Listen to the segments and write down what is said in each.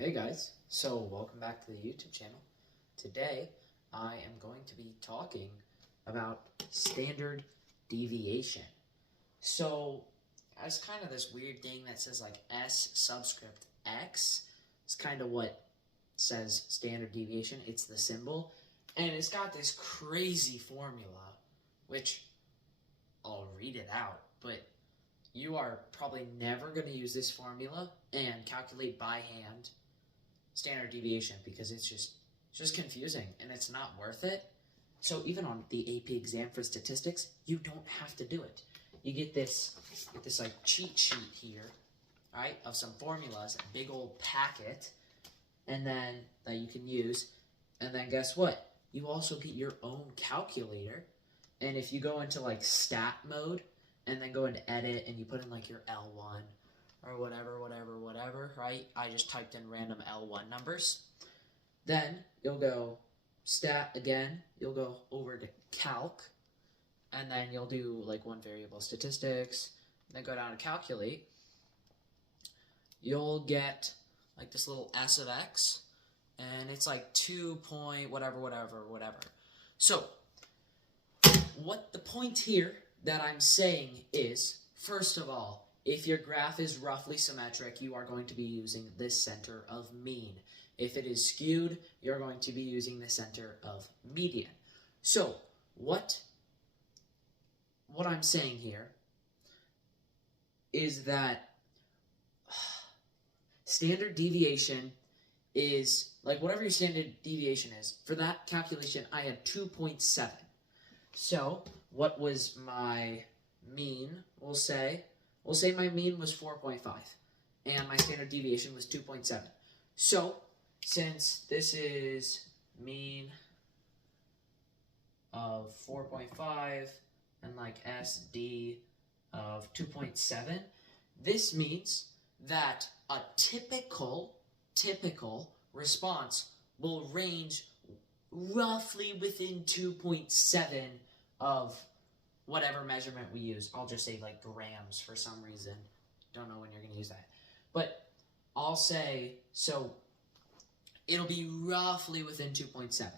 Hey guys, so welcome back to the YouTube channel. Today I am going to be talking about standard deviation. So as kind of this weird thing that says like S subscript X, it's kind of what says standard deviation. It's the symbol, and it's got this crazy formula, which I'll read it out, but you are probably never going to use this formula and calculate by hand standard deviation because it's just confusing and it's not worth it. So even on the AP exam for statistics, you don't have to do it. You get this like cheat sheet here, right, of some formulas, a big old packet, and then that you can use. And then guess what? You also get your own calculator. And if you go into like stat mode and then go into edit and you put in like your L1 or whatever, right? I just typed in random L1 numbers. Then you'll go stat again, you'll go over to calc, and then you'll do like one variable statistics, then go down to calculate. You'll get like this little S of X, and it's like 2 point whatever. So, what the point here that I'm saying is, first of all, if your graph is roughly symmetric, you are going to be using the center of mean. If it is skewed, you're going to be using the center of median. So, what I'm saying here is that standard deviation is, like whatever your standard deviation is, for that calculation I had 2.7. So, what was my mean, we'll say my mean was 4.5, and my standard deviation was 2.7. So, since this is mean of 4.5 and like SD of 2.7, this means that a typical response will range roughly within 2.7 of whatever measurement we use. I'll just say like grams for some reason. Don't know when you're going to use that. But I'll say, so it'll be roughly within 2.7.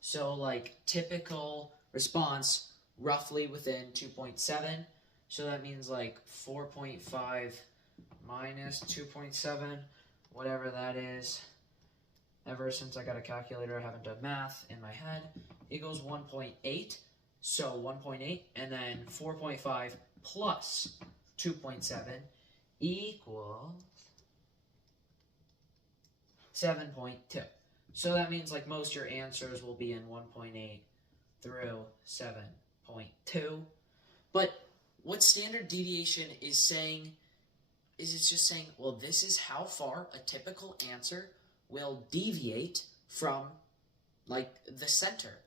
So like typical response roughly within 2.7. So that means like 4.5 minus 2.7, whatever that is. Ever since I got a calculator, I haven't done math in my head, equals 1.8. So 1.8, and then 4.5 plus 2.7 equals 7.2. So that means like most of your answers will be in 1.8 through 7.2. But what standard deviation is saying is it's just saying, well, this is how far a typical answer will deviate from like the center.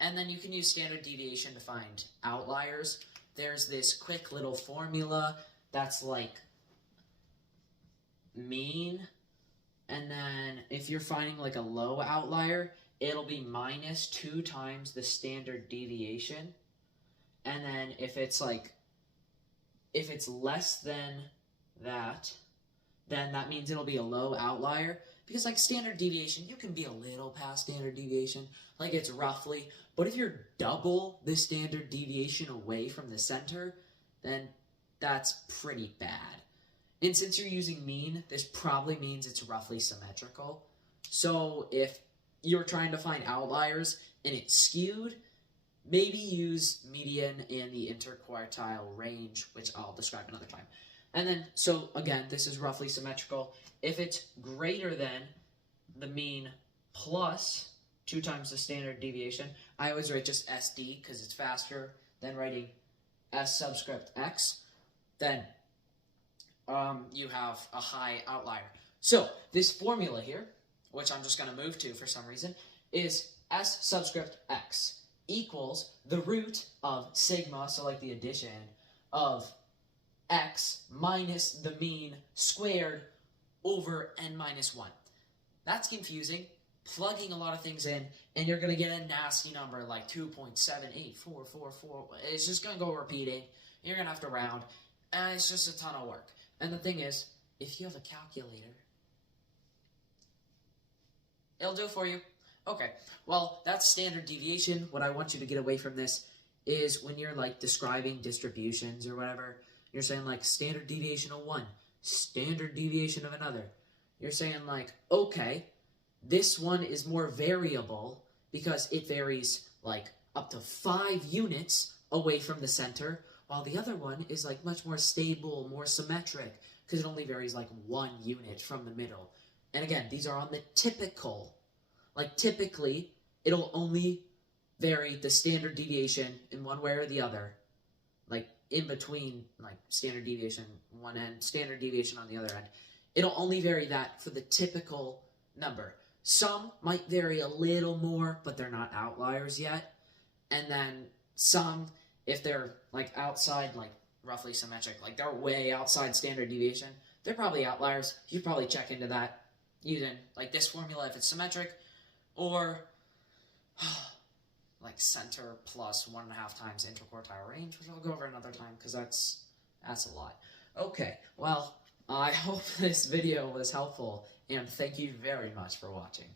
And then you can use standard deviation to find outliers. There's this quick little formula that's like mean. And then if you're finding like a low outlier, it'll be minus 2 times the standard deviation. And then if it's less than that, then that means it'll be a low outlier. Because like standard deviation, you can be a little past standard deviation, like it's roughly, but if you're double the standard deviation away from the center, then that's pretty bad. And since you're using mean, this probably means it's roughly symmetrical. So if you're trying to find outliers and it's skewed, maybe use median and the interquartile range, which I'll describe another time. And then, so again, this is roughly symmetrical. If it's greater than the mean plus 2 times the standard deviation, I always write just SD because it's faster than writing S subscript X, then you have a high outlier. So this formula here, which I'm just going to move to for some reason, is S subscript X equals the root of sigma, so like the addition of X minus the mean squared over n minus 1. That's confusing, plugging a lot of things in, and you're going to get a nasty number like 2.78444. It's just going to go repeating. You're going to have to round, and it's just a ton of work. And the thing is, if you have a calculator, It'll do it for you. Okay, well, that's standard deviation. What I want you to get away from this is when you're like describing distributions or whatever, you're saying like standard deviation of one, standard deviation of another. You're saying like, okay, this one is more variable because it varies like up to 5 units away from the center, while the other one is like much more stable, more symmetric, because it only varies like 1 unit from the middle. And again, these are on the typical. Like typically, it'll only vary the standard deviation in one way or the other. Like in between, like standard deviation one end, standard deviation on the other end. It'll only vary that for the typical number. Some might vary a little more, but they're not outliers yet. And then some, if they're like outside, like roughly symmetric, like they're way outside standard deviation, they're probably outliers. You'd probably check into that using like this formula if it's symmetric, or like center plus 1.5 times interquartile range, which I'll go over another time because that's a lot. Okay, well, I hope this video was helpful, and thank you very much for watching.